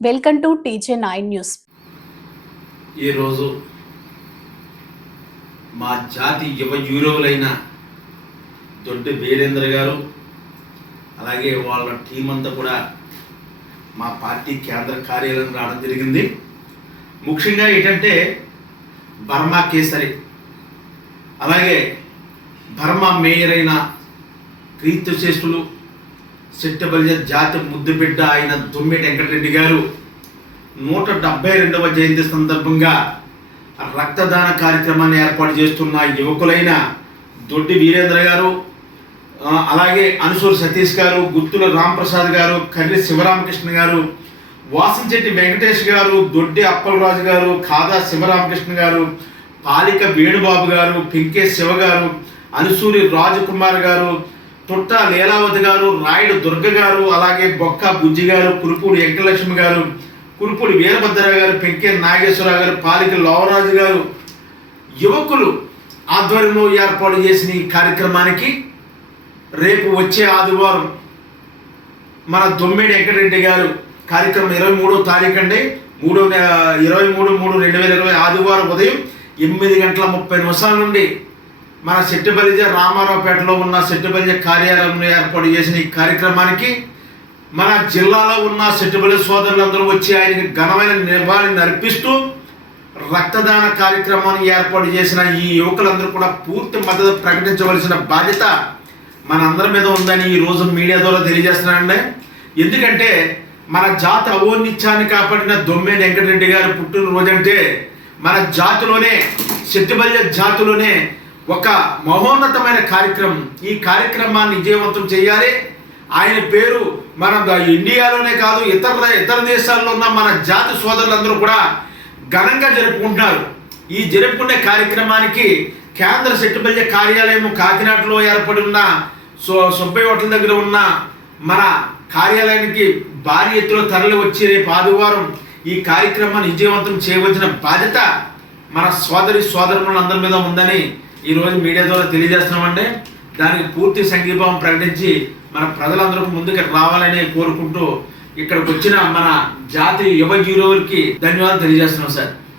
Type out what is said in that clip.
Welcome to TJ nine news ఈరోజు మా జాతి యువ యూరోలైన దొడ్డి వీరేంద్ర గారు అలాగే వాళ్ళ టీం అంతా కూడా మా పార్టీ కేంద్ర కార్యాలయం రావడం జరిగింది. ముఖ్యంగా ఏంటంటే బర్మా కేసరి అలాగే బర్మా మేయర్ అయిన క్రీస్తు శ్రేష్ఠులు జాతి ముద్దుబిడ్డ అయిన దుమ్మి వెంకటరెడ్డి గారు నూట డెబ్బై రెండవ జయంతి సందర్భంగా రక్తదాన కార్యక్రమాన్ని ఏర్పాటు చేస్తున్న యువకులైన దొడ్డి వీరేంద్ర గారు అలాగే అనుసూరు సతీష్ గారు గుత్తుల రాంప్రసాద్ గారు కర్రి శివరామకృష్ణ గారు వాసంచెట్టి వెంకటేష్ గారు దొడ్డి అప్పలరాజు గారు ఖాదా శివరామకృష్ణ గారు పాలిక వేణుబాబు గారు పింకే శివ గారు అనుసూరి రాజకుమార్ గారు తుట్ట లీలావతి గారు రాయుడు దుర్గ గారు అలాగే బొక్క బుజ్జి గారు కురుపూడి వెంకటలక్ష్మి గారు కురుపూడి వీరభద్ర గారు పెంకే నాగేశ్వరరావు గారు పాలిక లోవరాజు గారు. యువకులు ఆధ్వర్యంలో ఏర్పాటు చేసిన ఈ కార్యక్రమానికి రేపు వచ్చే ఆదివారం మన దొమ్మిడి వెంకటరెడ్డి గారు కార్యక్రమం ఇరవై మూడో తారీఖు అండి. మూడో ఇరవై మూడు మూడు రెండు వేల ఇరవై ఆదివారం ఉదయం ఎనిమిది గంటల ముప్పై నిమిషాల నుండి మన సెట్టుబలిజ రామారావుపేటలో ఉన్న సెట్టుబలిజ కార్యాలయంలో ఏర్పాటు చేసిన ఈ కార్యక్రమానికి మన జిల్లాలో ఉన్న సెట్టుబలి సోదరులందరూ వచ్చి ఆయనకి ఘనమైన నివాళిని అర్పిస్తూ రక్తదాన కార్యక్రమాన్ని ఏర్పాటు చేసిన ఈ యువకులందరూ కూడా పూర్తి మద్దతు ప్రకటించవలసిన బాధ్యత మనందరి మీద ఉందని ఈ రోజు మీడియా ద్వారా తెలియజేస్తున్నానండి. ఎందుకంటే మన జాతి అవోన్నిత్యాన్ని కాపాడిన దొమ్మే వెంకటరెడ్డి గారు పుట్టినరోజు అంటే మన జాతిలోనే శక్తిబల్య జాతిలోనే ఒక మహోన్నతమైన కార్యక్రమం. ఈ కార్యక్రమాన్ని విజయవంతం చేయాలి. ఆయన పేరు మన ఇండియాలోనే కాదు ఇతర ఇతర దేశాల్లో ఉన్న మన జాతి సోదరులందరూ కూడా ఘనంగా జరుపుకుంటున్నారు. ఈ జరుపుకునే కార్యక్రమానికి కేంద్ర సెట్టుపల్లి కార్యాలయం కాకినాడలో ఏర్పడి ఉన్న సో సుబ్బయ్య హోటల్ దగ్గర ఉన్న మన కార్యాలయానికి భారీ ఎత్తులో తరలి వచ్చి రేపు ఆదివారం ఈ కార్యక్రమాన్ని విజయవంతం చేయవలసిన బాధ్యత మన సోదరి సోదరులందరి మీద ఉందని ఈరోజు మీడియా ద్వారా తెలియజేస్తున్నామండి. దానికి పూర్తి సంఘీభావం ప్రకటించి మన ప్రజలందరూ ముందుకు రావాలని కోరుకుంటూ ఇక్కడికి వచ్చిన మన జాతి యువ హీరోలకి ధన్యవాదాలు తెలియజేస్తున్నాం సార్.